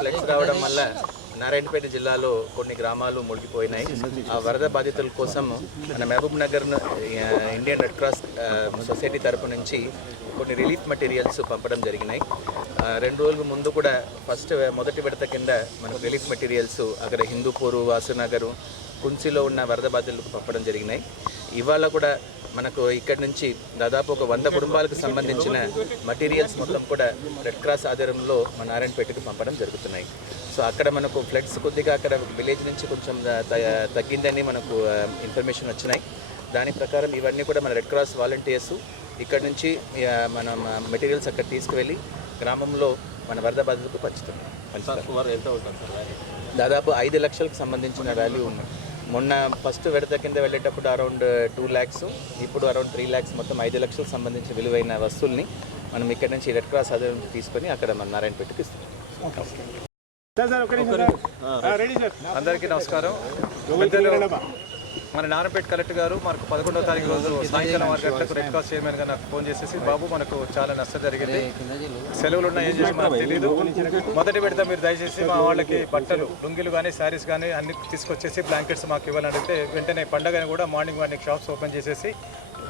Floods రావడం వల్ల నారాయణపేట జిల్లాలో కొన్ని గ్రామాలు మునిగిపోయినాయి. ఆ వరద బాధితుల కోసం మన Mahabubnagar Indian red cross society తరపు నుంచి కొన్ని రిలీఫ్ మెటీరియల్స్ పంపడం జరిగినాయి. 2 రోజుల ముందు కూడా మొదటి విడత కింద మనకు రిలీఫ్ మెటీరియల్స్ అక్కడ హిందూపూరు, వాసునగర్, కుంసిలో ఉన్న వరద బాధితులకు పంపడం జరిగినాయి. ఇవాళ కూడా మనకు ఇక్కడి నుంచి దాదాపు ఒక 100 కుటుంబాలకు సంబంధించిన మెటీరియల్స్ మొత్తం కూడా రెడ్ క్రాస్ ఆధ్వర్యంలో మన నారాయణపేటకు పంపడం జరుగుతున్నాయి. సో అక్కడ మనకు ఫ్లడ్స్ కొద్దిగా అక్కడ విలేజ్ నుంచి కొంచెం తగ్గిందని మనకు ఇన్ఫర్మేషన్ వచ్చినాయి. దాని ప్రకారం ఇవన్నీ కూడా మన రెడ్ క్రాస్ వాలంటీర్స్ ఇక్కడ నుంచి మన మెటీరియల్స్ అక్కడ తీసుకువెళ్ళి గ్రామంలో మన వరద బాధితులకు పంచుతున్నాం. దాదాపు 5 లక్షలకు సంబంధించిన వాల్యూ ఉన్నాయి. మొన్న ఫస్ట్ విడత కింద వెళ్ళేటప్పుడు అరౌండ్ 2 lakhs, ఇప్పుడు అరౌండ్ 3 lakhs, మొత్తం 5 లక్షలకు సంబంధించిన విలువైన వస్తువుల్ని మనం ఇక్కడ నుంచి రెడ్ క్రాస్ ఆధ్వర్యం తీసుకొని అక్కడ మన నారాయణపేటకి ఇస్తున్నాం. అందరికీ నమస్కారం. మన నారాయణపేట కలెక్టర్ గారు మనకు 11వ తారీఖు రోజు సాయంకాలం 6 గంటలకు రెడ్ క్రాస్ చైర్మన్ గారు నాకు ఫోన్ చేసేసి, బాబు మనకు చాలా నష్టం జరిగింది, సెలవులు ఉన్నాయి, ఏం చేసి మనకు తెలియదు, మొదటి విడత మీరు దయచేసి మా వాళ్ళకి బట్టలు, లుంగీలు కానీ శారీస్ కానీ అన్ని తీసుకొచ్చేసి బ్లాంకెట్స్ మాకు ఇవ్వాలని అడిగితే వెంటనే పండగని కూడా మార్నింగ్ షాప్స్ ఓపెన్ చేసేసి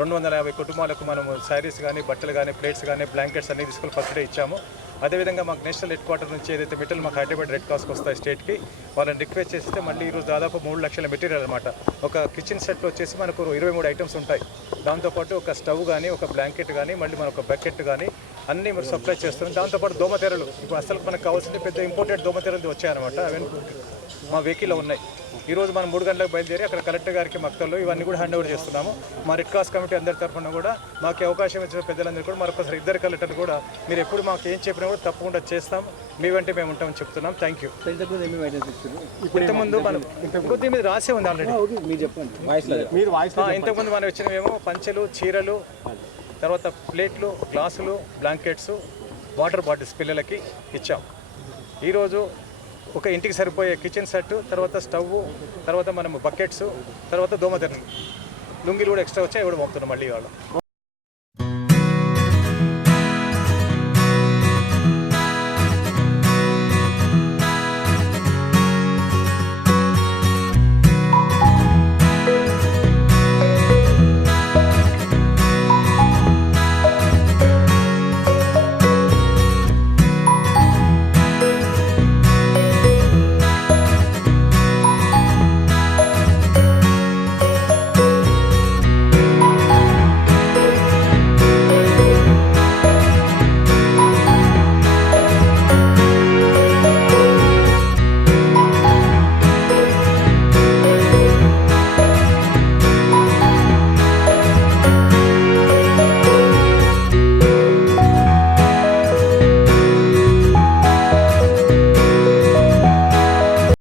250 కుటుంబాలకు మనము శారీస్ కానీ, బట్టలు కానీ, ప్లేట్స్ కానీ, బ్లాంకెట్స్ అన్ని తీసుకొని ఫస్ట్ డే ఇచ్చాము. అదేవిధంగా మాకు నేషనల్ హెడ్ క్వార్టర్ నుంచి ఏదైతే మెటీరియల్ మాకు హైదరాబాద్ రెడ్ క్రాస్కి వస్తాయి స్టేట్కి, వాళ్ళని రిక్వెస్ట్ చేస్తే మళ్ళీ ఈరోజు దాదాపు 3 లక్షల మెటీరియల్ అనమాట. ఒక కిచెన్ సెట్లో వచ్చేసి మనకు 23 ఐటమ్స్ ఉంటాయి. దాంతోపాటు ఒక స్టవ్ కానీ, ఒక బ్లాంకెట్ కానీ, మళ్ళీ మనకు బకెట్ కానీ అన్నీ మీరు సప్లై చేస్తున్నాం. దాంతోపాటు దోమతెరలు, ఇప్పుడు అసలు మనకు కావాల్సిన పెద్ద ఇంపోర్టెడ్ దోమతెరలు వచ్చాయన్నమాట. అవన్నీ మా వెహికల్లో ఉన్నాయి. ఈరోజు మనం 3 గంటలకు బయలుదేరి అక్కడ కలెక్టర్ గారికి మక్తల్లో ఇవన్నీ కూడా హ్యాండ్ ఓవర్ చేస్తున్నాము. మా రెడ్ క్రాస్ కమిటీ అందరి తరఫున కూడా మాకు అవకాశం ఇచ్చిన పెద్దలందరూ కూడా మరొకసారి 2 కలెక్టర్లు కూడా మీరు ఎప్పుడు మాకు ఏం చెప్పినా కూడా తప్పకుండా చేస్తాం, మీ వెంటే మేము ఉంటామని చెప్తున్నాం. Thank you. ఇంతకుముందు మనం కొద్ది మీద రాసే ఉంది ఆల్రెడీ. ఇంతకుముందు మనం ఇచ్చినవేమో పంచెలు, చీరలు, తర్వాత ప్లేట్లు, గ్లాసులు, బ్లాంకెట్స్, వాటర్ బాటిల్స్ పిల్లలకి ఇచ్చాం. ఈరోజు ఒక ఇంటికి సరిపోయే కిచెన్ సెట్, తర్వాత స్టవ్, తర్వాత మనము బకెట్స్, తర్వాత దోమతెరలు, లుంగీలు కూడా ఎక్స్ట్రా వచ్చాయి, కూడా పంపుతున్నాం మళ్ళీ వాళ్ళు.